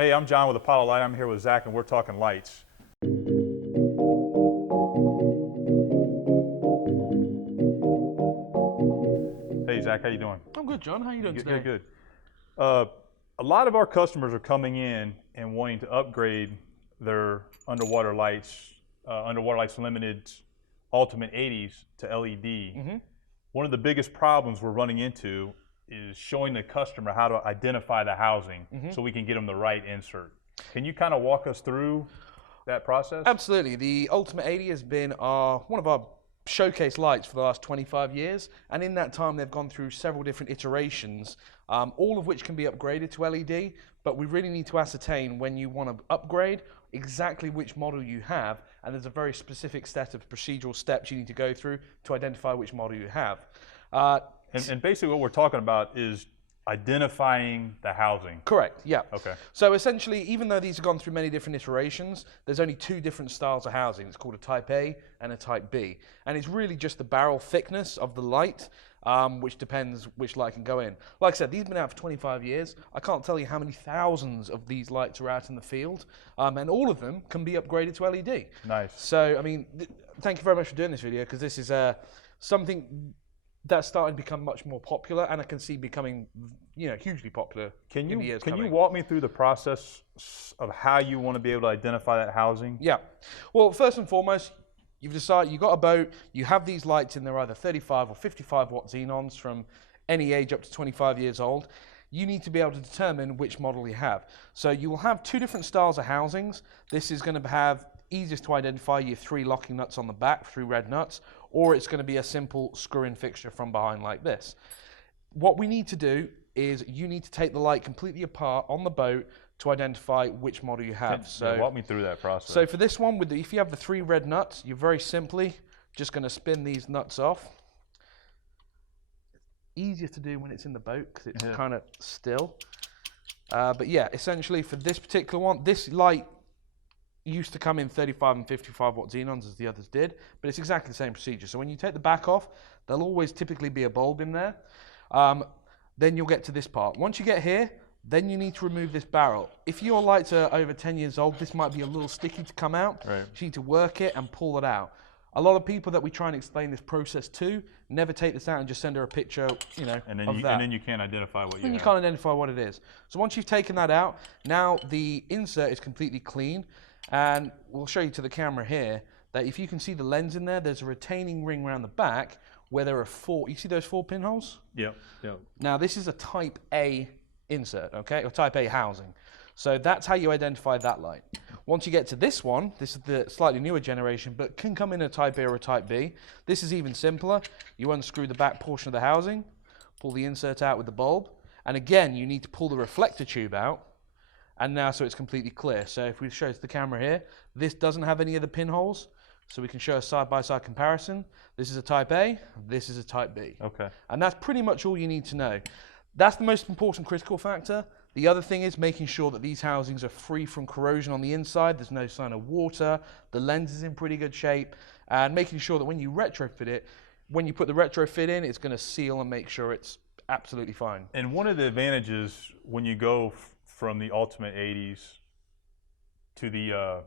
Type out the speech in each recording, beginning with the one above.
Hey, I'm John with Apollo Light. I'm here with Zach, and we're talking lights. Hey, Zach, how you doing? I'm good, John. How are you doing today? Good. A lot of our customers are coming in and wanting to upgrade their Underwater Lights, Underwater Lights Limited Ultimate 80s to LED. One of the biggest problems we're running into is showing the customer how to identify the housing so we can get them the right insert. Can you kind of walk us through that process? Absolutely. The Ultimate 80 has been one of our showcase lights for the last 25 years, and in that time they've gone through several different iterations, all of which can be upgraded to LED, but we really need to ascertain when you want to upgrade exactly which model you have, and there's a very specific set of procedural steps you need to go through to identify which model you have. And basically what we're talking about is identifying the housing. Correct, yeah. Okay. So essentially, even though these have gone through many different iterations, there's only two different styles of housing. It's called a Type A and a Type B. And it's really just the barrel thickness of the light, which depends which light can go in. Like I said, these have been out for 25 years. I can't tell you how many thousands of these lights are out in the field, and all of them can be upgraded to LED. Nice. So, I mean, thank you very much for doing this video, because this is something that's starting to become much more popular, and I can see becoming, hugely popular. Can you walk me through the process of how you want to be able to identify that housing? Yeah. Well, first and foremost, you've decided you've got a boat. You have these lights in there, either 35 or 55 watt xenons from any age up to 25 years old. You need to be able to determine which model you have. So you will have two different styles of housings. This is going to have easiest to identify your 3 locking nuts on the back, 3 red nuts, or it's going to be a simple screw-in fixture from behind like this. What we need to do is you need to take the light completely apart on the boat to identify which model you have. Walk me through that process. So for this one, if you have the 3 red nuts, you're very simply just going to spin these nuts off. Easier to do when it's in the boat because it's kind of still. But yeah, essentially for this particular one, this light used to come in 35 and 55 watt xenons as the others did, but it's exactly the same procedure. So when you take the back off, there'll always typically be a bulb in there. Then you'll get to this part. Once you get here, then you need to remove this barrel. If your lights are over 10 years old, this might be a little sticky to come out. Right. You need to work it and pull it out. A lot of people that we try and explain this process to never take this out and just send her a picture, of that. And then you can't identify what you have. You can't identify what it is. So once you've taken that out, now the insert is completely clean. And we'll show you to the camera here that if you can see the lens in there, there's a retaining ring around the back where there are 4, you see those 4 pinholes? Yep. Now this is a Type A insert, okay, or Type A housing. So that's how you identify that light. Once you get to this one, this is the slightly newer generation, but can come in a Type A or a Type B. This is even simpler. You unscrew the back portion of the housing, pull the insert out with the bulb, and again, you need to pull the reflector tube out, and now so it's completely clear. So if we show it to the camera here, this doesn't have any of the pinholes, so we can show a side-by-side comparison. This is a Type A, this is a Type B. Okay. And that's pretty much all you need to know. That's the most important critical factor. The other thing is making sure that these housings are free from corrosion on the inside. There's no sign of water. The lens is in pretty good shape. And making sure that when you retrofit it, when you put the retrofit in, it's going to seal and make sure it's absolutely fine. And one of the advantages when you go from the Ultimate 80s to the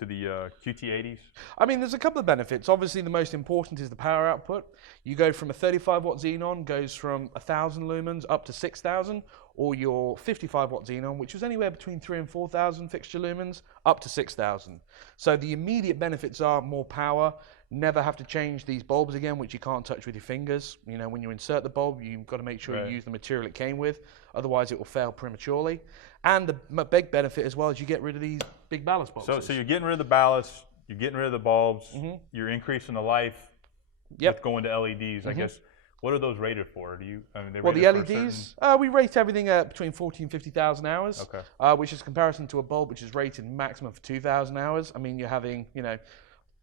QT80s? I mean, there's a couple of benefits. Obviously, the most important is the power output. You go from a 35 watt xenon, goes from 1,000 lumens up to 6,000, or your 55 watt xenon, which is anywhere between 3,000 and 4,000 fixture lumens, up to 6,000. So the immediate benefits are more power, never have to change these bulbs again, which you can't touch with your fingers. When you insert the bulb, you've got to make sure you use the material it came with, otherwise it will fail prematurely. And the big benefit as well is you get rid of these big ballast boxes. So you're getting rid of the ballast, you're getting rid of the bulbs, you're increasing the life with going to LEDs, I guess. What are those rated for? The LEDs, we rate everything at between 40 and 50,000 hours, which is comparison to a bulb which is rated maximum for 2,000 hours. I mean, you're having,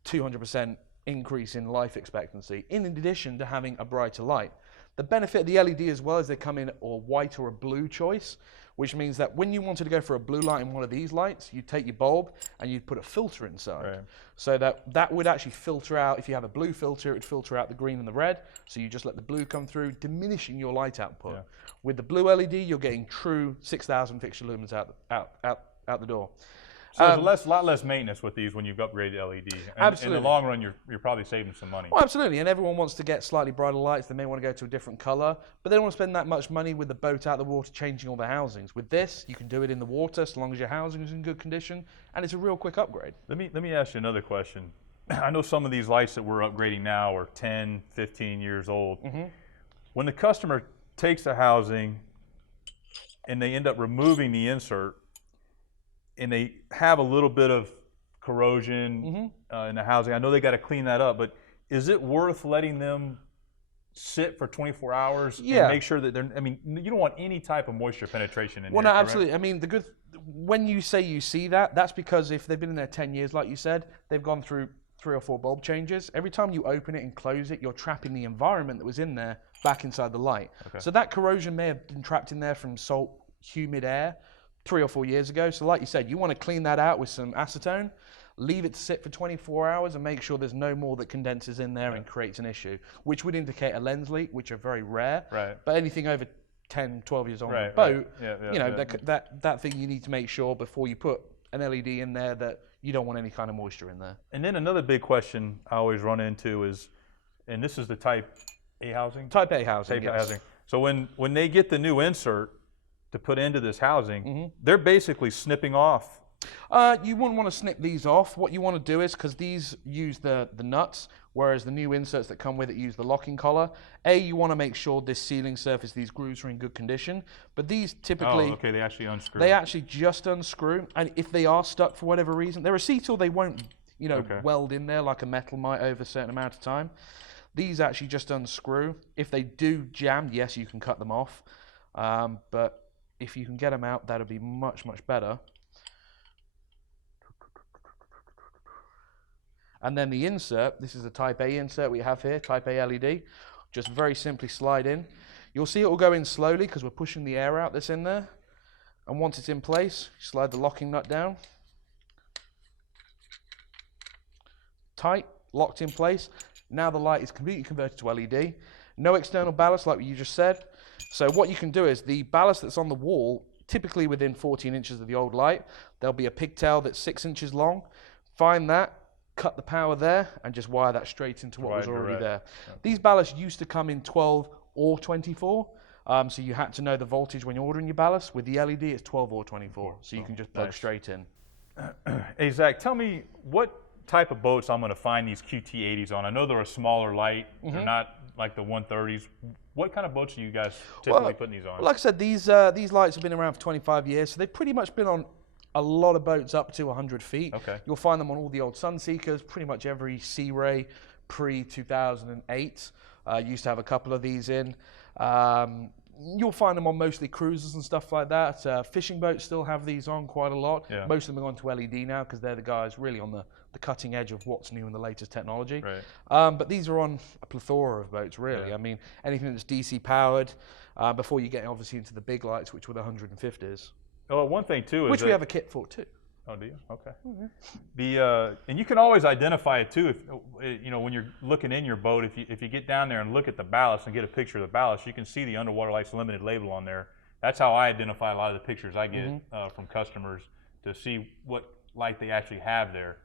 200% increase in life expectancy, in addition to having a brighter light. The benefit of the LED as well is they come in a white or a blue choice, which means that when you wanted to go for a blue light in one of these lights, you'd take your bulb and you'd put a filter inside. Right. So that would actually filter out, if you have a blue filter, it would filter out the green and the red. So you just let the blue come through, diminishing your light output. Yeah. With the blue LED, you're getting true 6,000 fixture lumens out the door. So there's a lot less maintenance with these when you've upgraded LED. And absolutely. In the long run, you're probably saving some money. Oh, absolutely. And everyone wants to get slightly brighter lights. They may want to go to a different color, but they don't want to spend that much money with the boat out of the water changing all the housings. With this, you can do it in the water so long as your housing is in good condition, and it's a real quick upgrade. Let me ask you another question. I know some of these lights that we're upgrading now are 10, 15 years old. Mm-hmm. When the customer takes the housing and they end up removing the insert, and they have a little bit of corrosion in the housing, I know they got to clean that up, but is it worth letting them sit for 24 hours and make sure that they're, I mean, you don't want any type of moisture penetration in there. Well, no, absolutely. I mean, when you say you see that, that's because if they've been in there 10 years, like you said, they've gone through 3 or 4 bulb changes. Every time you open it and close it, you're trapping the environment that was in there back inside the light. Okay. So that corrosion may have been trapped in there from salt, humid air 3 or 4 years ago. So like you said, you want to clean that out with some acetone, leave it to sit for 24 hours and make sure there's no more that condenses in there and creates an issue, which would indicate a lens leak, which are very rare. Right. But anything over 10, 12 years on the boat, that thing you need to make sure before you put an LED in there that you don't want any kind of moisture in there. And then another big question I always run into is, and this is the Type A housing? Type A housing, yes. Housing. So when they get the new insert to put into this housing, they're basically snipping off. You wouldn't want to snip these off. What you want to do is, because these use the nuts, whereas the new inserts that come with it use the locking collar. You want to make sure this sealing surface, these grooves are in good condition. But these typically... Oh, okay, they actually unscrew. They actually just unscrew. And if they are stuck for whatever reason, they're acetyl, they won't, weld in there like a metal might over a certain amount of time. These actually just unscrew. If they do jam, yes, you can cut them off. But if you can get them out, that'll be much, much better. And then the insert, this is a Type A insert we have here, Type A LED. Just very simply slide in. You'll see it will go in slowly because we're pushing the air out that's in there. And once it's in place, slide the locking nut down. Tight, locked in place. Now the light is completely converted to LED. No external ballast like you just said. So what you can do is the ballast that's on the wall, typically within 14 inches of the old light, there'll be a pigtail that's 6 inches long. Find that, cut the power there, and just wire that straight into what was already there. Okay. These ballasts used to come in 12 or 24, so you had to know the voltage when you're ordering your ballast. With the LED, it's 12 or 24, so you can just plug straight in. Hey, Zach, tell me what type of boats I'm going to find these QT80s on. I know they're a smaller light. They're not like the 130s. What kind of boats are you guys typically putting these on? Like I said, these lights have been around for 25 years, so they've pretty much been on a lot of boats up to 100 feet. Okay. You'll find them on all the old Sunseekers, pretty much every Sea Ray pre-2008. Used to have a couple of these in. You'll find them on mostly cruisers and stuff like that. Fishing boats still have these on quite a lot. Yeah. Most of them are on to LED now because they're the guys really on the cutting edge of what's new in the latest technology. Right. But these are on a plethora of boats, really. Yeah. I mean, anything that's DC powered, before you get obviously into the big lights, which were the 150s. Oh, one thing too is which we have a kit for too. Oh, do you? Okay. Mm-hmm. And you can always identify it too. If when you're looking in your boat, if you get down there and look at the ballast and get a picture of the ballast, you can see the Underwater Lights Limited label on there. That's how I identify a lot of the pictures I get from customers to see what light they actually have there.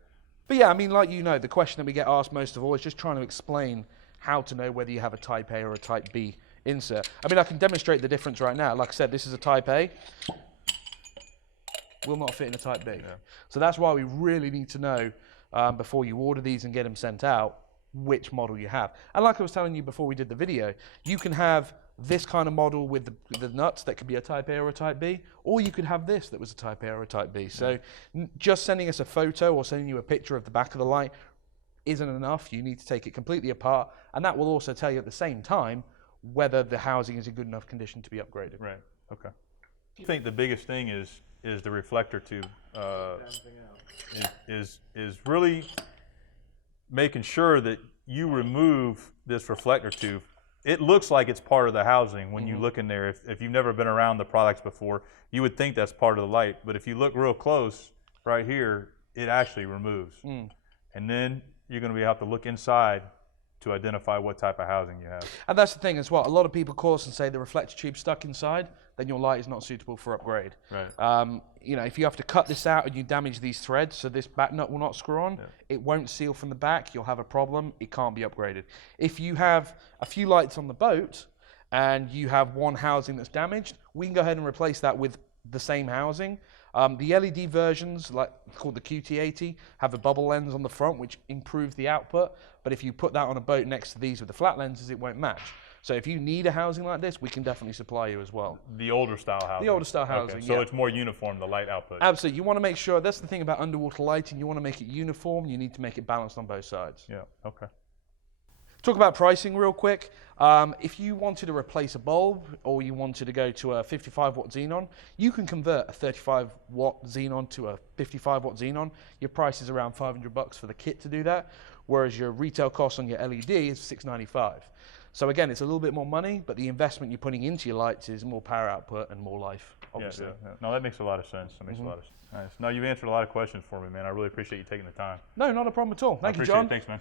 But yeah, I mean, like the question that we get asked most of all is just trying to explain how to know whether you have a Type A or a Type B insert. I mean, I can demonstrate the difference right now. Like I said, this is a Type A. Will not fit in a Type B. Yeah. So that's why we really need to know before you order these and get them sent out which model you have. And like I was telling you before we did the video, you can have this kind of model with the nuts that could be a Type A or a Type B, or you could have this that was a Type A or a Type B. So just sending us a photo or sending you a picture of the back of the light isn't enough. You need to take it completely apart, and that will also tell you at the same time whether the housing is in good enough condition to be upgraded. Right. Okay. I think the biggest thing is the reflector tube. Is really making sure that you remove this reflector tube it looks like it's part of the housing when you look in there. If you've never been around the products before, you would think that's part of the light. But if you look real close right here, it actually removes. And then you're going to have to look inside to identify what type of housing you have. And that's the thing as well. A lot of people call us and say the reflector tube's stuck inside, then your light is not suitable for upgrade. Right. You know, if you have to cut this out and you damage these threads so this back nut will not screw on, it won't seal from the back, you'll have a problem, it can't be upgraded. If you have a few lights on the boat and you have one housing that's damaged, we can go ahead and replace that with the same housing. The LED versions, like called the QT80, have a bubble lens on the front, which improves the output. But if you put that on a boat next to these with the flat lenses, it won't match. So if you need a housing like this, we can definitely supply you as well. The older style housing. The older style housing, okay. So it's more uniform, the light output. Absolutely. You want to make sure, that's the thing about underwater lighting, you want to make it uniform, you need to make it balanced on both sides. Yeah, okay. Talk about pricing real quick. If you wanted to replace a bulb or you wanted to go to a 55 watt xenon, you can convert a 35 watt xenon to a 55 watt xenon. Your price is around $500 for the kit to do that, whereas your retail cost on your LED is $695. So again, it's a little bit more money, but the investment you're putting into your lights is more power output and more life, obviously. Yeah. No, that makes a lot of sense. That makes a lot of sense. Nice. No, you've answered a lot of questions for me, man. I really appreciate you taking the time. No, not a problem at all. Thank you, John. Thanks, man.